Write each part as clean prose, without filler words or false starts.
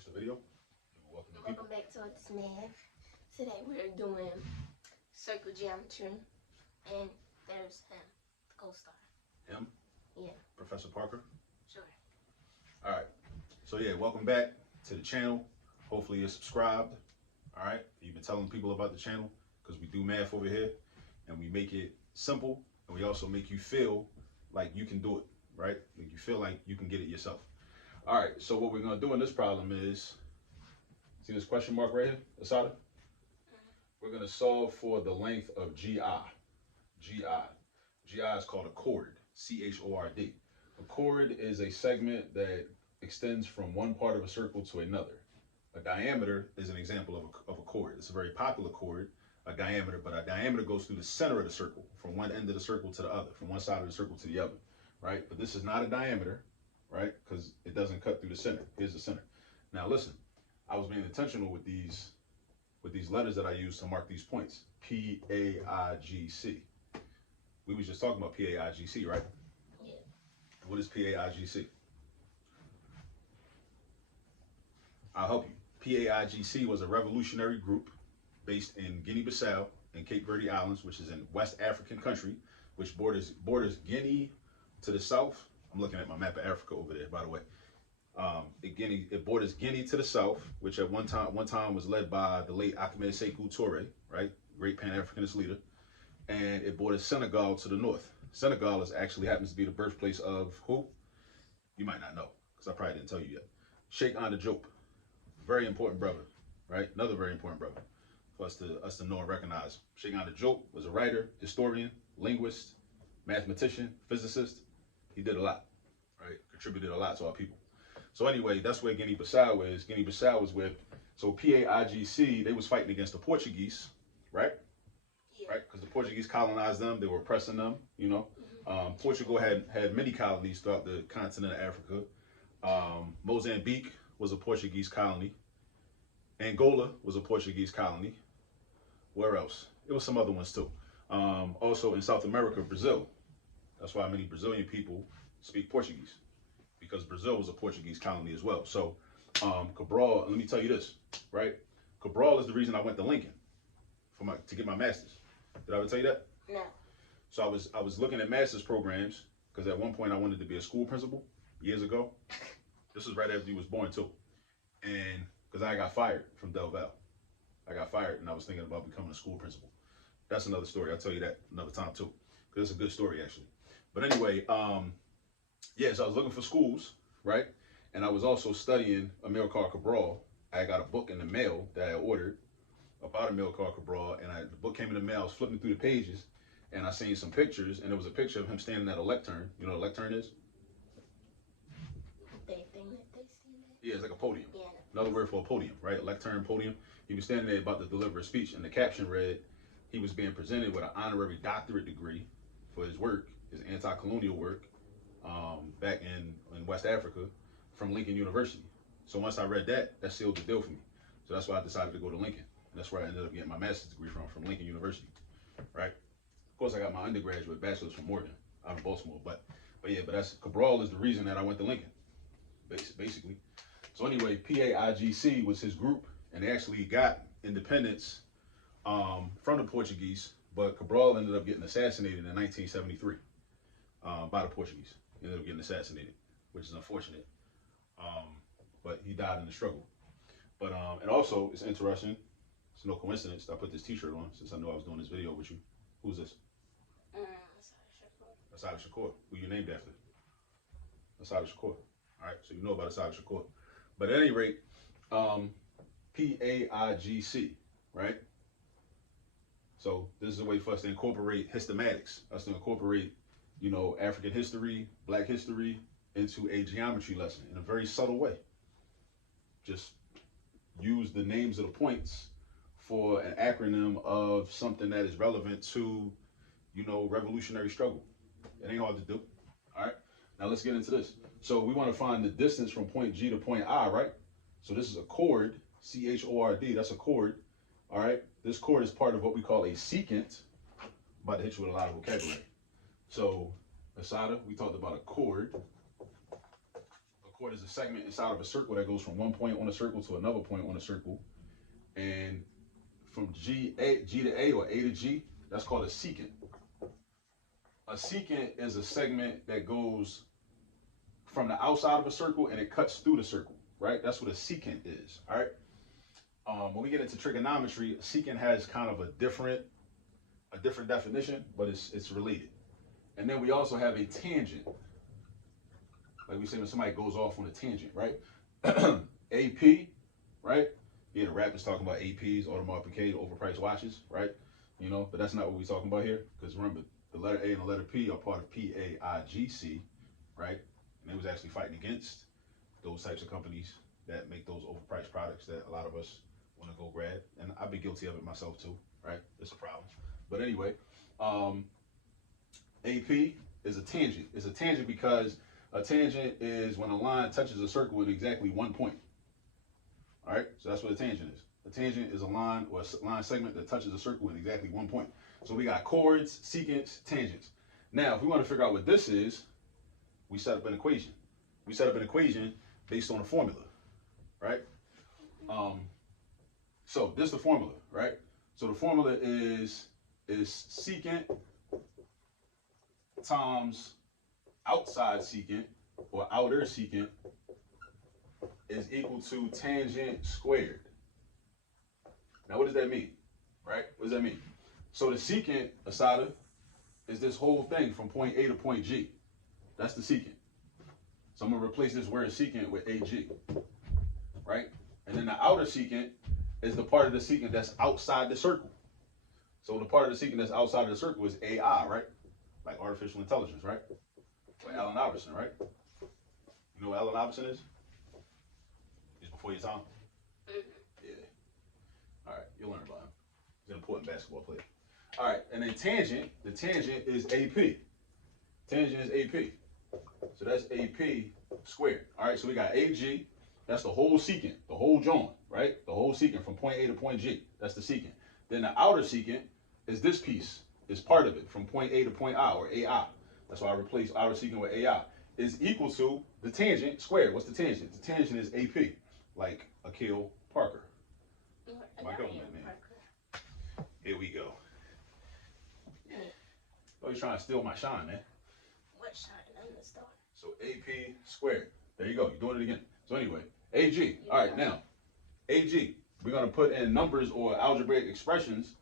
introduce the video. Welcome back to It's Math. Today we're doing circle geometry, and there's him, the co-star. Him? Yeah. Professor Parker? Sure. Alright. So yeah, welcome back to the channel. Hopefully you're subscribed. Alright. You've been telling people about the channel because we do math over here and we make it simple, and we also make you feel like you can do it, right? Like you feel like you can get it yourself. Alright, so what we're gonna do in this problem is, see this question mark right here, Assata? We're gonna solve for the length of GI. GI is called a chord, C-H-O-R-D. A chord is a segment that extends from one part of a circle to another. A diameter is an example of a chord. It's a very popular chord, a diameter, but a diameter goes through the center of the circle, from one end of the circle to the other, from one side of the circle to the other, right? But this is not a diameter, right? Because it doesn't cut through the center. Here's the center. Now listen, I was being intentional with these letters that I use to mark these points. P-A-I-G-C. We was just talking about P-A-I-G-C, right? Yeah. What is P-A-I-G-C? I'll help you. P-A-I-G-C was a revolutionary group based in Guinea-Bissau and Cape Verde Islands, which is in West African country, which borders Guinea to the south. I'm looking at my map of Africa over there, by the way. It borders Guinea to the south, which at one time was led by the late Ahmed Sekou Touré, right? Great Pan-Africanist leader. And it borders Senegal to the north. Senegal actually happens to be the birthplace of who? You might not know, because I probably didn't tell you yet. Secant-Tangent Formula. Very important brother, right? Another very important brother for us to know and recognize. Secant-Tangent Formula was a writer, historian, linguist, mathematician, physicist. He did a lot, right? Contributed a lot to our people. So anyway, that's where Guinea-Bissau is. Guinea-Bissau is where, so PAIGC, they was fighting against the Portuguese, right? Yeah. Right? Because the Portuguese colonized them. They were oppressing them, you know. Portugal had many colonies throughout the continent of Africa. Mozambique was a Portuguese colony. Angola was a Portuguese colony. Where else? It was some other ones too. Also in South America, Brazil. That's why many Brazilian people speak Portuguese, because Brazil was a Portuguese colony as well. So Cabral, let me tell you this, right? Cabral is the reason I went to Lincoln to get my master's. Did I ever tell you that? No. So I was looking at master's programs, because at one point I wanted to be a school principal years ago. This was right after you was born too. And because I got fired from Del Valle. I got fired and I was thinking about becoming a school principal. That's another story. I'll tell you that another time too, because it's a good story actually. But anyway, yeah, so I was looking for schools, right? And I was also studying Amilcar Cabral. I got a book in the mail that I ordered about Amilcar Cabral, and the book came in the mail. I was flipping through the pages, and I seen some pictures, and there was a picture of him standing at a lectern. You know what a lectern is? Big thing that they stand at? Yeah, it's like a podium. Yeah. Another word for a podium, right? A lectern, podium. He was standing there about to deliver a speech, and the caption read, he was being presented with an honorary doctorate degree for his work, his anti-colonial work, back in West Africa from Lincoln University. So once I read that sealed the deal for me. So that's why I decided to go to Lincoln. And that's where I ended up getting my master's degree from Lincoln University, right? Of course, I got my undergraduate bachelor's from Morgan out of Baltimore. But that's, Cabral is the reason that I went to Lincoln, basically. So anyway, PAIGC was his group, and they actually got independence from the Portuguese, but Cabral ended up getting assassinated in 1973 by the Portuguese. He ended up getting assassinated, which is unfortunate. But he died in the struggle. But and also, it's interesting, it's no coincidence that I put this t-shirt on since I knew I was doing this video with you. Who's this? Assata Shakur. Who you named after? Assata Shakur. All right, so you know about Assata Shakur. But at any rate, PAIGC, right? So this is a way for us to incorporate hystematics, us to incorporate, you know, African history, Black history into a geometry lesson in a very subtle way. Just use the names of the points for an acronym of something that is relevant to, you know, revolutionary struggle. It ain't hard to do. All right. Now let's get into this. So we want to find the distance from point G to point I, right? So this is a chord, C-H-O-R-D. That's a chord. All right. This chord is part of what we call a secant. I'm about to hit you with a lot of vocabulary. So Assata, we talked about a chord. A chord is a segment inside of a circle that goes from one point on a circle to another point on a circle. And from G to A or A to G, that's called a secant. A secant is a segment that goes from the outside of a circle and it cuts through the circle, right? That's what a secant is, all right? When we get into trigonometry, a secant has kind of a different definition, but it's related. And then we also have a tangent. Like we say when somebody goes off on a tangent, right? AP, right? Yeah, the rappers talking about APs, Audemars Piguet, overpriced watches, right? You know, but that's not what we're talking about here. Because remember, the letter A and the letter P are part of PAIGC, right? And they was actually fighting against those types of companies that make those overpriced products that a lot of us want to go grab. And I've been guilty of it myself too, right? It's a problem. But anyway, AP is a tangent. It's a tangent because a tangent is when a line touches a circle at exactly one point. All right, so that's what a tangent is. A tangent is a line or a line segment that touches a circle at exactly one point. So we got chords, secants, tangents. Now, if we want to figure out what this is, we set up an equation. We set up an equation based on a formula, right? So this is the formula, right? So the formula is secant times outside secant or outer secant is equal to tangent squared. Now, what does that mean, right? What does that mean? So the secant, Assata, is this whole thing from point A to point G. That's the secant. So I'm going to replace this word secant with AG, right? And then the outer secant is the part of the secant that's outside the circle. So the part of the secant that's outside of the circle is AI, right? Like artificial intelligence, right? Like Allen Iverson, right? You know what Allen Iverson is? He's before your time? Yeah. All right, you'll learn about him. He's an important basketball player. All right, and then tangent, the tangent is AP. Tangent is AP. So that's AP squared. All right, so we got AG. That's the whole secant, the whole joint, right? The whole secant from point A to point G. That's the secant. Then the outer secant is this piece, is part of it from point A to point I, or AI. That's why I replace outer secant with AI. Is equal to the tangent squared. What's the tangent? The tangent is AP, like Akil Parker. My government name. Here we go. Oh, you're trying to steal my shine, man. What shine? I'm the star. So AP squared. There you go. You're doing it again. So anyway, AG. All right, now, AG. We're going to put in numbers or algebraic expressions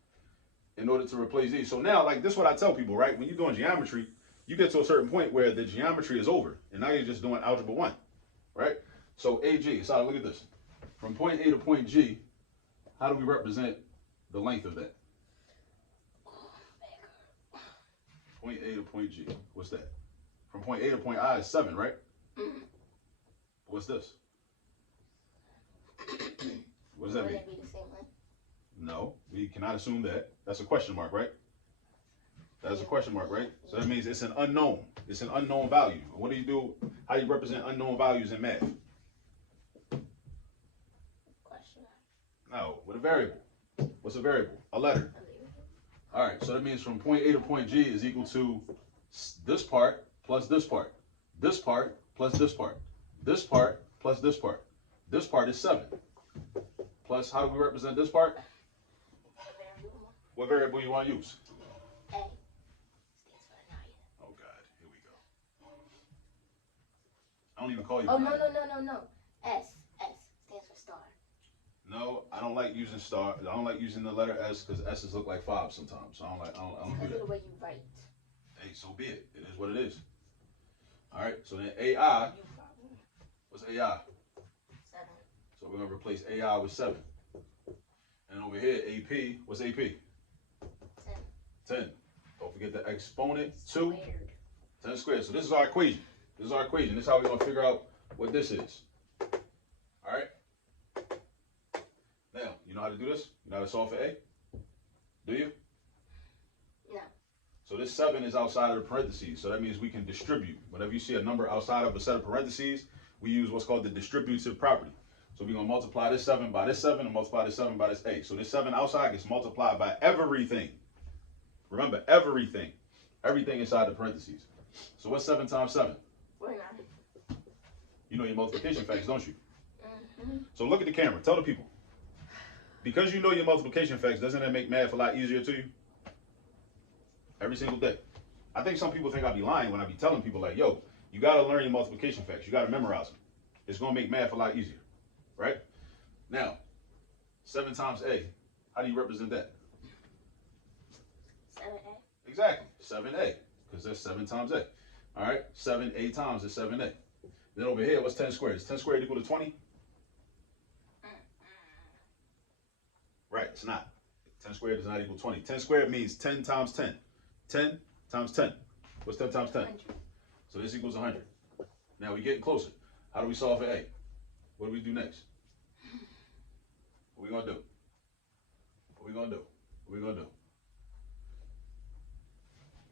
in order to replace these. So now, like this is what I tell people, right? When you're doing geometry, you get to a certain point where the geometry is over. And now you're just doing algebra 1, right? So AG. So look at this. From point A to point G, how do we represent the length of that? Point A to point G. What's that? From point A to point I is 7, right? Mm-hmm. What's this? What does that mean? Would that be the same length? No, we cannot assume that. That's a question mark, right? That's a question mark, right? So that means it's an unknown. It's an unknown value. What do you do? How do you represent unknown values in math? Question mark. No, with a variable. What's a variable? A letter. All right, so that means from point A to point G is equal to this part plus this part. This part plus this part. This part plus this part. This part is 7. Plus, how do we represent this part? What variable you want to use? A. Stands for Anaya. Oh, God. Here we go. I don't even call you. Oh, no. S. Stands for star. No, I don't like using star. I don't like using the letter S because S's look like 5 sometimes. So I don't do Because of that. the way you write. Hey, so be it. It is what it is. All right. So then AI. What's AI? 7. So we're gonna replace AI with 7. And over here, AP. What's AP? 10. 10. Don't forget the exponent 2. Squared. 10 squared. So this is our equation. This is our equation. This is how we're gonna figure out what this is. All right. Now, you know how to do this? You know how to solve for A? Do you? No. So this 7 is outside of the parentheses. So that means we can distribute. Whenever you see a number outside of a set of parentheses, we use what's called the distributive property. So we're going to multiply this 7 by this 7 and multiply this 7 by this 8. So this 7 outside gets multiplied by everything. Remember, everything. Everything inside the parentheses. So what's 7 times 7? 49. You You know your multiplication facts, don't you? Mm-hmm. So look at the camera. Tell the people. Because you know your multiplication facts, doesn't that make math a lot easier to you? Every single day. I think some people think I be lying when I be telling people like, yo, you got to learn your multiplication facts. You got to memorize them. It's going to make math a lot easier, right? Now, 7 times A. How do you represent that? 7A. Exactly, 7A, because that's 7 times A. All right, 7A times is 7A. Then over here, what's 10 squared? Is 10 squared equal to 20? Right, it's not. 10 squared does not equal 20. 10 squared means 10 times 10. 10 times 10. What's 10 times 10? 100. So this equals 100. Now we're getting closer. How do we solve for A? What do we do next? What we gonna do? What we gonna do? What we gonna do?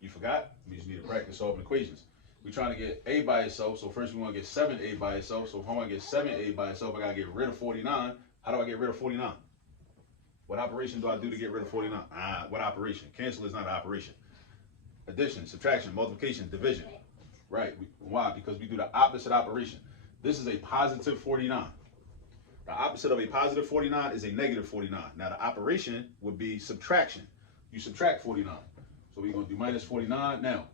You forgot? We just need to practice solving equations. We're trying to get A by itself, so first we want to get 7A by itself. So if I want to get 7A by itself, I gotta get rid of 49. How do I get rid of 49? What operation do I do to get rid of 49? What operation? Cancel is not an operation. Addition, subtraction, multiplication, division. Right. Why? Because we do the opposite operation. This is a positive 49. The opposite of a positive 49 is a negative 49. Now the operation would be subtraction. You subtract 49. So we're going to do minus 49. Now,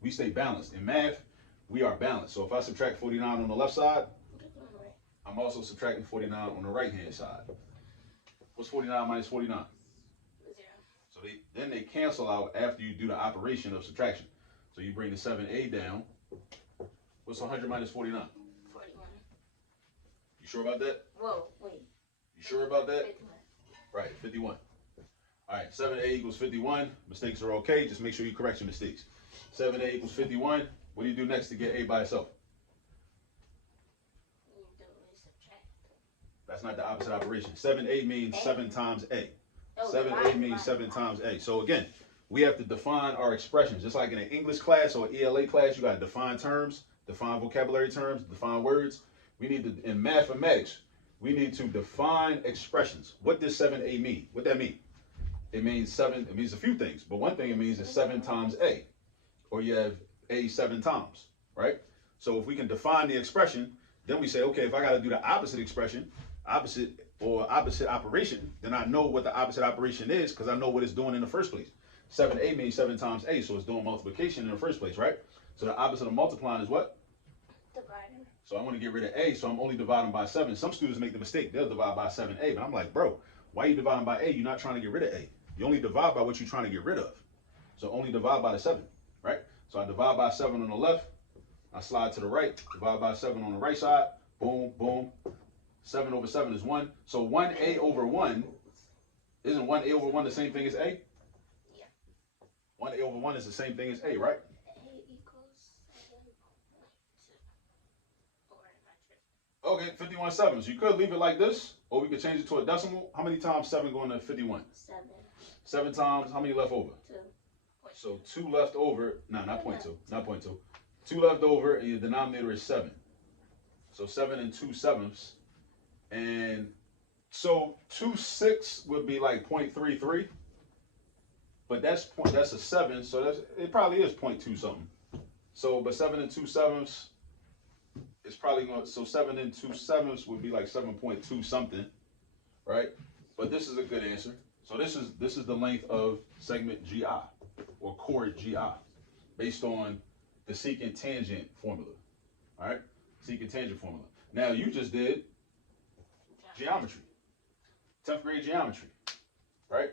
we stay balanced. In math, we are balanced. So if I subtract 49 on the left side, I'm also subtracting 49 on the right-hand side. What's 49 minus 49? 0. So then they cancel out after you do the operation of subtraction. So you bring the 7A down. What's 100 minus 49? 41. You sure about that? Whoa, wait. You sure about that? 51. Right, 51. All right, 7A equals 51. Mistakes are okay. Just make sure you correct your mistakes. 7A equals 51. What do you do next to get A by itself? You do is subtract. That's not the opposite operation. 7A means 7 times A. Oh, 7A means 7 times A. So again, we have to define our expressions. Just like in an English class or ELA class, you got to define terms, define vocabulary terms, define words. We need to, in mathematics, we need to define expressions. What does 7A mean? What that mean? It means 7, it means a few things, but one thing it means is 7 times A, or you have A 7 times, right? So if we can define the expression, then we say, okay, if I got to do the opposite expression, opposite operation, then I know what the opposite operation is because I know what it's doing in the first place. 7A means 7 times A, so it's doing multiplication in the first place, right? So the opposite of multiplying is what? Dividing. So I want to get rid of A, so I'm only dividing by 7. Some students make the mistake, they'll divide by 7A, but I'm like, bro, why are you dividing by A? You're not trying to get rid of A. You only divide by what you're trying to get rid of. So only divide by the 7, right? So I divide by 7 on the left, I slide to the right, divide by 7 on the right side, boom, boom. 7 over 7 is 1. So 1A over 1, isn't 1A over 1 the same thing as A? Yeah. 1A over 1 is the same thing as A, right? A equals 7.2. Okay, 51 sevens. You could leave it like this, or we could change it to a decimal. How many times 7 going to 51? 7. 7 times, how many left over? 2. So 2 left over, no, not 0.2, not 0.2. 2 left over, and your denominator is 7. So 7 and 2 sevenths. And so 2/6 would be like 0.33. But that's a 7, so it probably is 0.2 something. So, but 7 and 2 sevenths is probably going to, so 7 and 2 sevenths would be like 7.2 something, right? But this is a good answer. So this is the length of segment GI, or chord GI, based on the secant-tangent formula, all right? Secant-tangent formula. Now, you just did geometry, 10th grade geometry, right?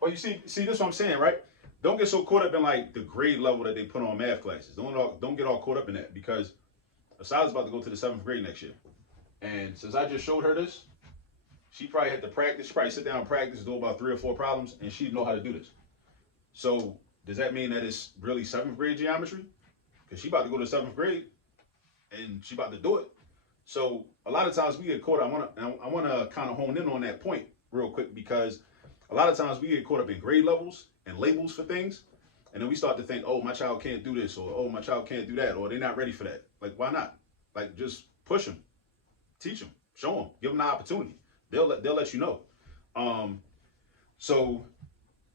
But you see this is what I'm saying, right? Don't get so caught up in like the grade level that they put on math classes. Don't get all caught up in that, because Assata's about to go to the 7th grade next year. And since I just showed her this, she probably had to practice. She probably sit down and practice, do about 3 or 4 problems, and she'd know how to do this. So does that mean that it's really 7th grade geometry? Because she about to go to 7th grade, and she about to do it. So a lot of times we get caught. I want to kind of hone in on that point real quick, because a lot of times we get caught up in grade levels and labels for things, and then we start to think, oh, my child can't do this, or oh, my child can't do that, or they're not ready for that. Like, why not? Like, just push them, teach them, show them, give them the opportunity. They'll let you know. So,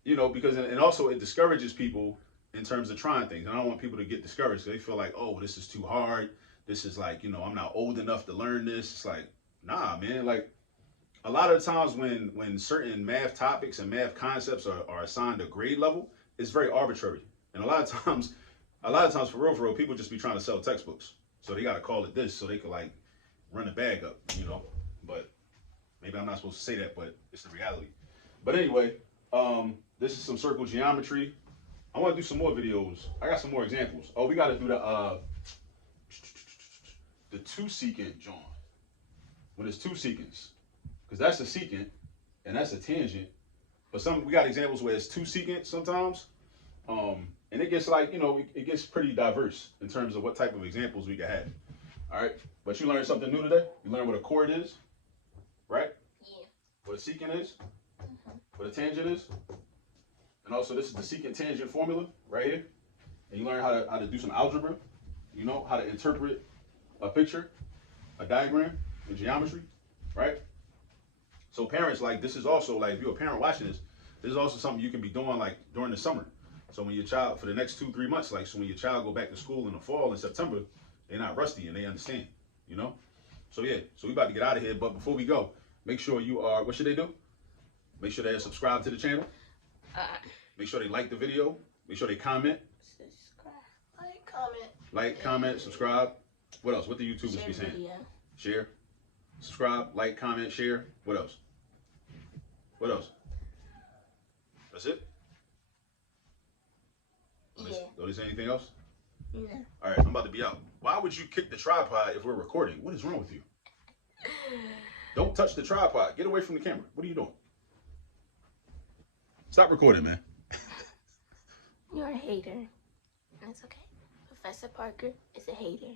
you know, because and also it discourages people in terms of trying things. And I don't want people to get discouraged because they feel like, oh, this is too hard. this is like, you know, I'm not old enough to learn this. It's like, nah, man. Like a lot of the times when certain math topics and math concepts are assigned a grade level, it's very arbitrary. And a lot of times for real, people just be trying to sell textbooks. So they gotta call it this so they could like run the bag up, you know. But maybe I'm not supposed to say that, but it's the reality. But anyway, this is some circle geometry. I want to do some more videos. I got some more examples. Oh, we got to do the two secant joint. When it's two secants, because that's a secant and that's a tangent. But we got examples where it's two secant sometimes, and it gets like, you know, it gets pretty diverse in terms of what type of examples we can have. All right, but you learned something new today. You learned what a chord is, right? Yeah. What a secant is, what a tangent is, and also this is the secant-tangent formula right here. And you learn how to do some algebra. You know how to interpret a picture, a diagram in geometry, right? So parents, like, this is also like, if you're a parent watching this is also something you can be doing like during the summer. So when your child, for the next 2-3 months, like, so when your child go back to school in the fall in September, they're not rusty and they understand, you know? So yeah, so we about to get out of here, but before we go, make sure you are, what should they do? Make sure they subscribe to the channel. Make sure they like the video. Make sure they comment. Subscribe. Like, comment. Like, comment, subscribe. What else? What the YouTubers be saying? Video. Share. Subscribe, like, comment, share. What else? What else? That's it? Yeah. Don't they say anything else? No. All right, I'm about to be out. Why would you kick the tripod if we're recording? What is wrong with you? Don't touch the tripod. Get away from the camera. What are you doing? Stop recording, man. You're a hater. That's okay. Professor Parker is a hater.